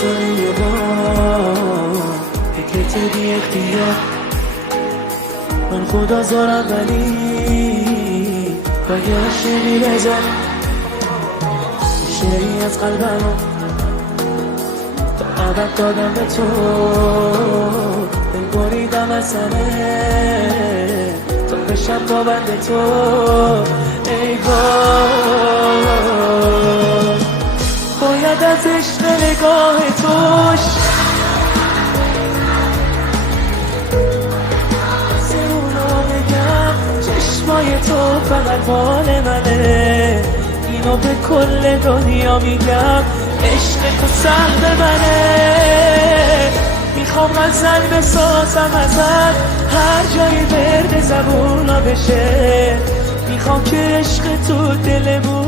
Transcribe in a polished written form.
سایه با فکرت بی اختیار من خدا زارم ولی برگشتی بذار شعری از قلبم تا ابد دادم به تو دل بریدم از همه تا بشم پابند تو ای وای باید از عشق نگاه توش سرونو بگم چشمای تو فقط مال منه اینو به کل دنیا میگم عشق تو سهم منه میخوام غزل بسازم ازت هر جای ورد زبونا بشه میخوام که عشق تو دلمون